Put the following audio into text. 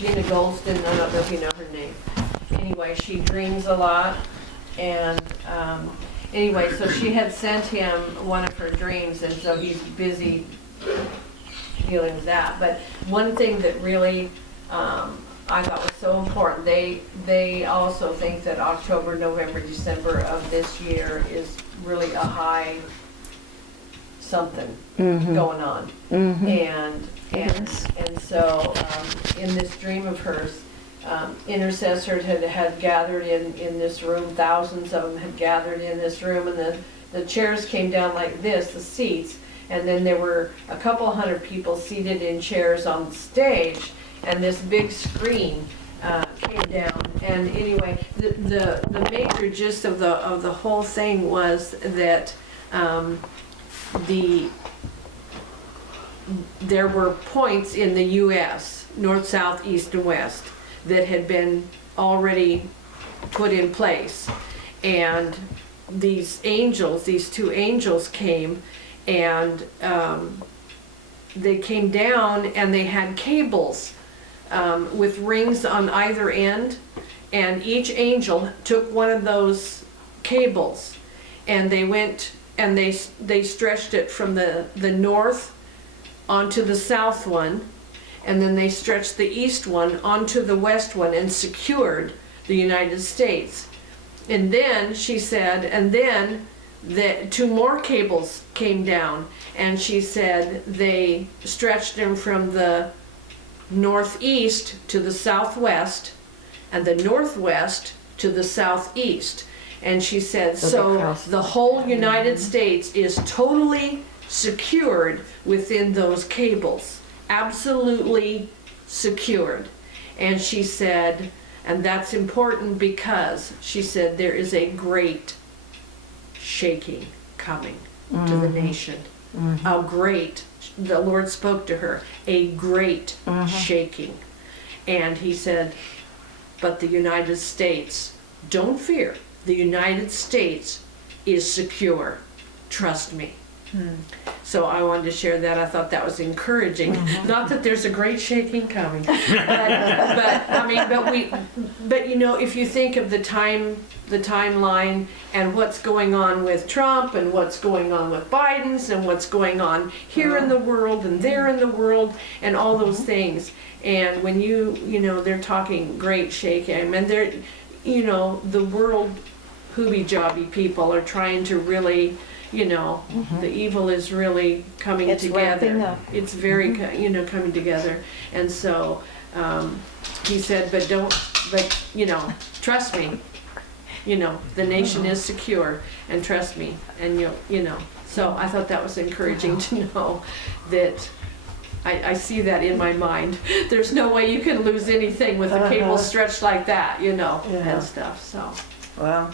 Gina Goldston, I don't know if you know her name. Anyway, she dreams a lot, and anyway, so she had sent him one of her dreams, and so he's busy dealing with that. But one thing that really I thought was so important, they also think that October, November, December of this year is really a high something going on. And so in this dream of hers, intercessors had gathered in this room. Thousands of them had gathered in this room, and the chairs came down like this, the seats, and then there were a couple hundred people seated in chairs on the stage, and this big screen came down. And anyway, the major gist of the whole thing was that there were points in the U.S., north, south, east, and west, that had been already put in place. And these angels, these two angels came, and they came down, and they had cables with rings on either end, and each angel took one of those cables, and they went and they stretched it from the north onto the south one, and then they stretched the east one onto the west one and secured the United States. And then she said, and then the two more cables came down, and she said they stretched them from the northeast to the southwest and the northwest to the southeast. And she said, so the whole United States is totally secured within those cables, absolutely secured. And she said, and that's important because she said there is a great shaking coming to the nation. A great, the Lord spoke to her, a great shaking. And he said, but the United States, don't fear, the United States is secure. Trust me. So I wanted to share that. I thought that was encouraging. Not that there's a great shaking coming, but I mean, but you know, if you think of the timeline and what's going on with Trump and what's going on with Biden's and what's going on here in the world and there in the world and all those things, and when you know, they're talking great shaking, and they're, you know, the world hoobie-jobby people are trying to really, you know, the evil is really coming together. It's very, you know, coming together. And so he said, but you know, trust me, you know, the nation is secure, and trust me, and you know. So I thought that was encouraging to know that I see that in my mind. There's no way you can lose anything with a cable stretched like that, you know, and stuff, so. Well,